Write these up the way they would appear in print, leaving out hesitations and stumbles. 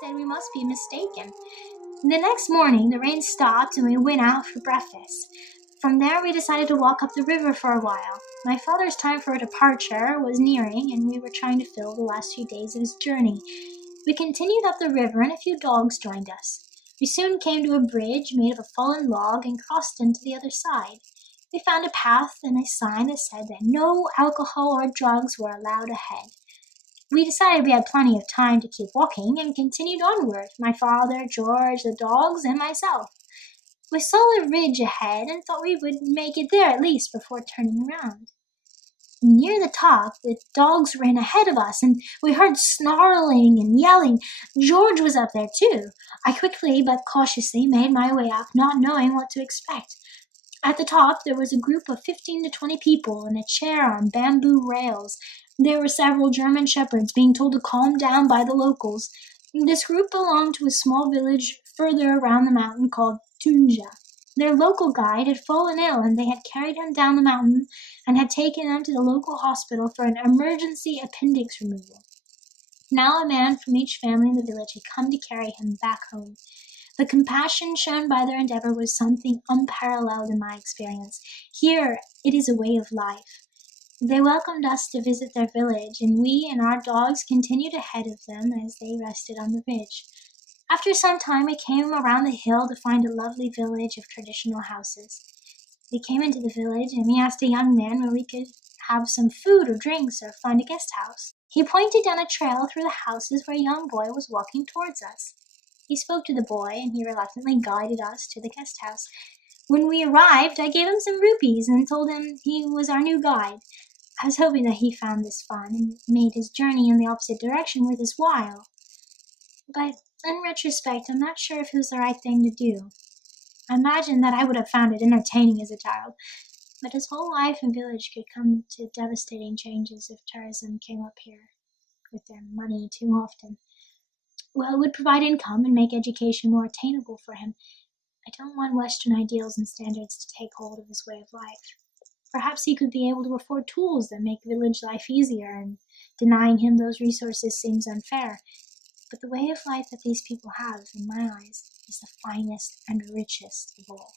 said we must be mistaken. The next morning, the rain stopped and we went out for breakfast. From there, we decided to walk up the river for a while. My father's time for departure was nearing, and we were trying to fill the last few days of his journey. We continued up the river, and a few dogs joined us. We soon came to a bridge made of a fallen log and crossed into the other side. We found a path and a sign that said that no alcohol or drugs were allowed ahead. We decided we had plenty of time to keep walking and continued onward, my father, George, the dogs, and myself. We saw a ridge ahead and thought we would make it there at least before turning around. Near the top, the dogs ran ahead of us, and we heard snarling and yelling. George was up there too. I quickly but cautiously made my way up, not knowing what to expect. At the top, there was a group of 15 to 20 people in a chair on bamboo rails. There were several German shepherds being told to calm down by the locals. This group belonged to a small village further around the mountain called Tunja. Their local guide had fallen ill, and they had carried him down the mountain and had taken him to the local hospital for an emergency appendix removal. Now a man from each family in the village had come to carry him back home. The compassion shown by their endeavor was something unparalleled in my experience. Here it is a way of life. They welcomed us to visit their village, and we and our dogs continued ahead of them as they rested on the ridge. After some time, we came around the hill to find a lovely village of traditional houses. We came into the village, and we asked a young man where we could have some food or drinks or find a guest house. He pointed down a trail through the houses where a young boy was walking towards us. He spoke to the boy, and he reluctantly guided us to the guest house. When we arrived, I gave him some rupees and told him he was our new guide. I was hoping that he found this fun and made his journey in the opposite direction worth his while. But in retrospect, I'm not sure if it was the right thing to do. I imagine that I would have found it entertaining as a child, but his whole life and village could come to devastating changes if tourism came up here with their money too often. Well, it would provide income and make education more attainable for him. I don't want Western ideals and standards to take hold of his way of life. Perhaps he could be able to afford tools that make village life easier, and denying him those resources seems unfair. But the way of life that these people have, in my eyes, is the finest and richest of all.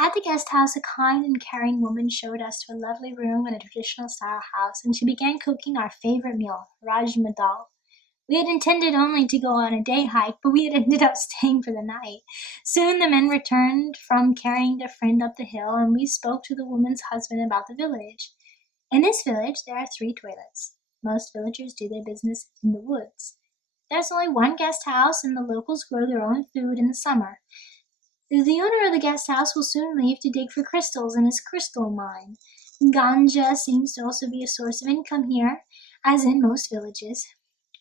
At the guest house, a kind and caring woman showed us to a lovely room in a traditional style house, and she began cooking our favorite meal, rajma dal. We had intended only to go on a day hike, but we had ended up staying for the night. Soon the men returned from carrying their friend up the hill, and we spoke to the woman's husband about the village. In this village, there are 3 toilets. Most villagers do their business in the woods. There's only one guest house, and the locals grow their own food in the summer. The owner of the guest house will soon leave to dig for crystals in his crystal mine. Ganja seems to also be a source of income here, as in most villages.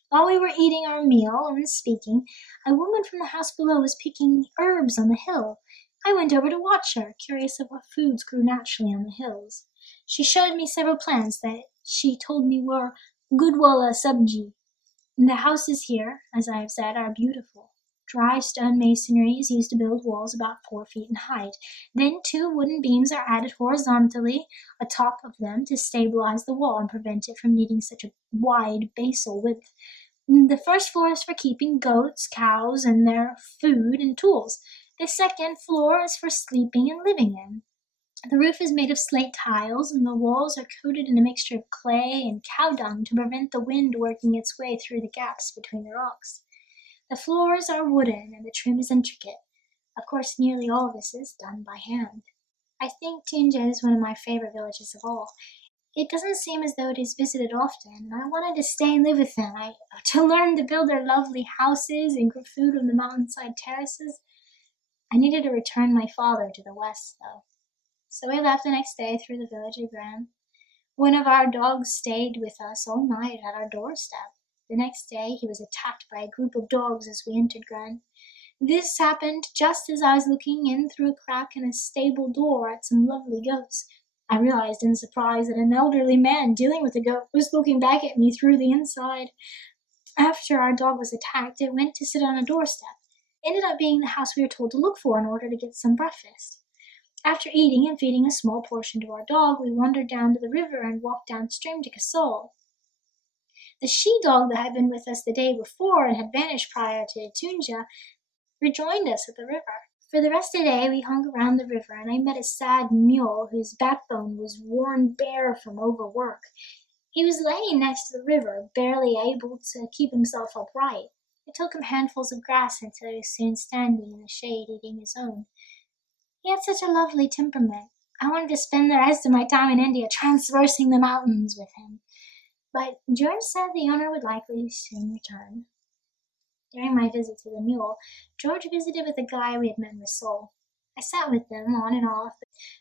While we were eating our meal and speaking, a woman from the house below was picking herbs on the hill. I went over to watch her, curious of what foods grew naturally on the hills. She showed me several plants that she told me were Gudwala sabji. The houses here, as I have said, are beautiful. Dry stone masonry is used to build walls about 4 feet in height. Then 2 wooden beams are added horizontally atop of them to stabilize the wall and prevent it from needing such a wide basal width. The first floor is for keeping goats, cows, and their food and tools. The second floor is for sleeping and living in. The roof is made of slate tiles, and the walls are coated in a mixture of clay and cow dung to prevent the wind working its way through the gaps between the rocks. The floors are wooden, and the trim is intricate. Of course, nearly all of this is done by hand. I think Tunja is one of my favorite villages of all. It doesn't seem as though it is visited often, and I wanted to stay and live with them, to learn to build their lovely houses and grow food on the mountainside terraces. I needed to return my father to the west, though. So we left the next day through the village of Gran. One of our dogs stayed with us all night at our doorstep. The next day he was attacked by a group of dogs as we entered Gran. This happened just as I was looking in through a crack in a stable door at some lovely goats. I realized in surprise that an elderly man dealing with a goat was looking back at me through the inside. After our dog was attacked, it went to sit on a doorstep. It ended up being the house we were told to look for in order to get some breakfast. After eating and feeding a small portion to our dog, we wandered down to the river and walked downstream to Kasol. The she-dog that had been with us the day before and had vanished prior to Tunja rejoined us at the river. For the rest of the day we hung around the river, and I met a sad mule whose backbone was worn bare from overwork. He was laying next to the river, barely able to keep himself upright. I took him handfuls of grass until he was soon standing in the shade eating his own. He had such a lovely temperament. I wanted to spend the rest of my time in India traversing the mountains with him. But George said the owner would likely soon return. During my visit to the mule, George visited with a guy we had met in Seoul. I sat with them on and off,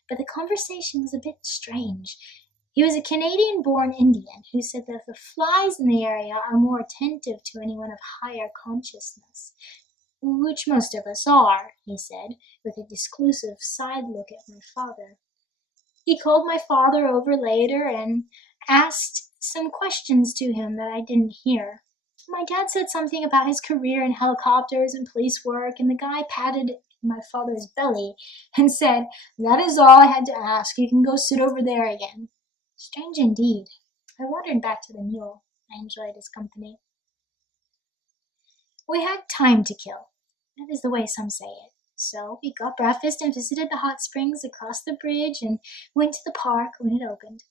but the conversation was a bit strange. He was a Canadian-born Indian who said that the flies in the area are more attentive to anyone of higher consciousness. Which most of us are, he said, with a disclusive side look at my father. He called my father over later and asked some questions to him that I didn't hear. My dad said something about his career in helicopters and police work, and the guy patted my father's belly and said, "That is all I had to ask. You can go sit over there again." Strange indeed. I wandered back to the mule. I enjoyed his company. We had time to kill. That is the way some say it. So we got breakfast and visited the hot springs across the bridge and went to the park when it opened.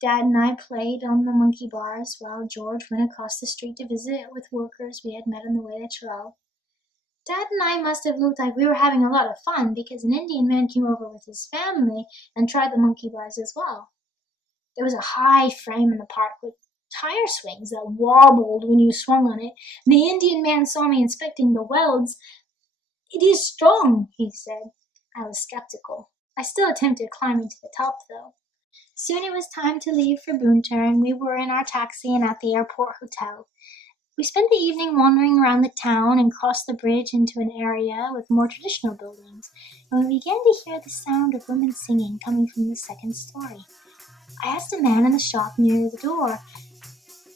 Dad and I played on the monkey bars while George went across the street to visit with workers we had met on the way to Chirel. Dad and I must have looked like we were having a lot of fun because an Indian man came over with his family and tried the monkey bars as well. There was a high frame in the park with tire swings that wobbled when you swung on it. The Indian man saw me inspecting the welds. "It is strong," he said. I was skeptical. I still attempted climbing to the top, though. Soon it was time to leave for Bhuntar, and we were in our taxi and at the airport hotel. We spent the evening wandering around the town and crossed the bridge into an area with more traditional buildings, and we began to hear the sound of women singing coming from the second story. I asked a man in the shop near the door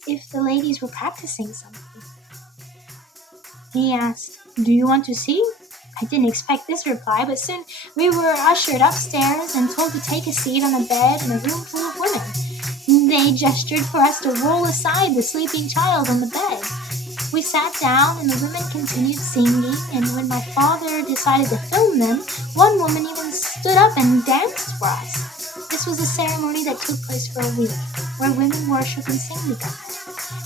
if the ladies were practicing something. He asked, "Do you want to see?" I didn't expect this reply, but soon we were ushered upstairs and told to take a seat on a bed in a room full of women. They gestured for us to roll aside the sleeping child on the bed. We sat down and the women continued singing, and when my father decided to film them, one woman even stood up and danced for us. This was a ceremony that took place for a week, where women worship and sing together.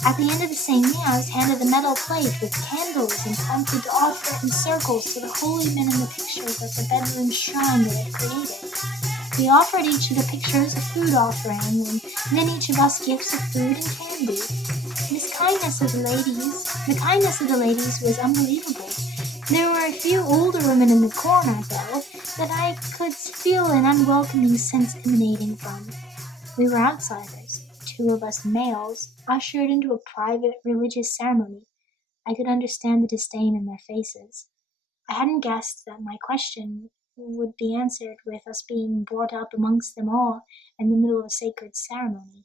At the end of the singing, I was handed a metal plate with candles and prompted to offer it in circles to the holy men in the pictures at the bedroom shrine they had created. We offered each of the pictures a food offering, and then each of us gifts of food and candy. The kindness of the ladies was unbelievable. There were a few older women in the corner, though, that I could feel an unwelcoming sense emanating from. We were outsiders. Two of us males, ushered into a private religious ceremony. I could understand the disdain in their faces. I hadn't guessed that my question would be answered with us being brought up amongst them all in the middle of a sacred ceremony.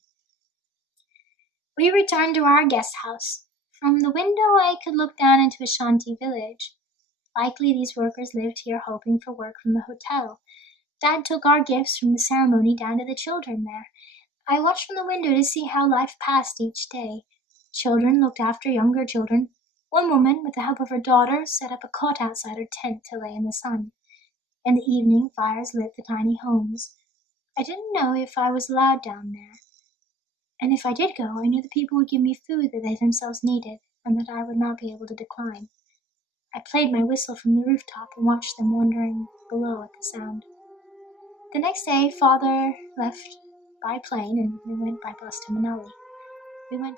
We returned to our guest house. From the window I could look down into a shanty village. Likely these workers lived here hoping for work from the hotel. Dad took our gifts from the ceremony down to the children there. I watched from the window to see how life passed each day. Children looked after younger children. One woman, with the help of her daughter, set up a cot outside her tent to lay in the sun. In the evening, fires lit the tiny homes. I didn't know if I was allowed down there. And if I did go, I knew the people would give me food that they themselves needed, and that I would not be able to decline. I played my whistle from the rooftop and watched them wandering below at the sound. The next day, Father left by plane, and we went by bus to Manali. We went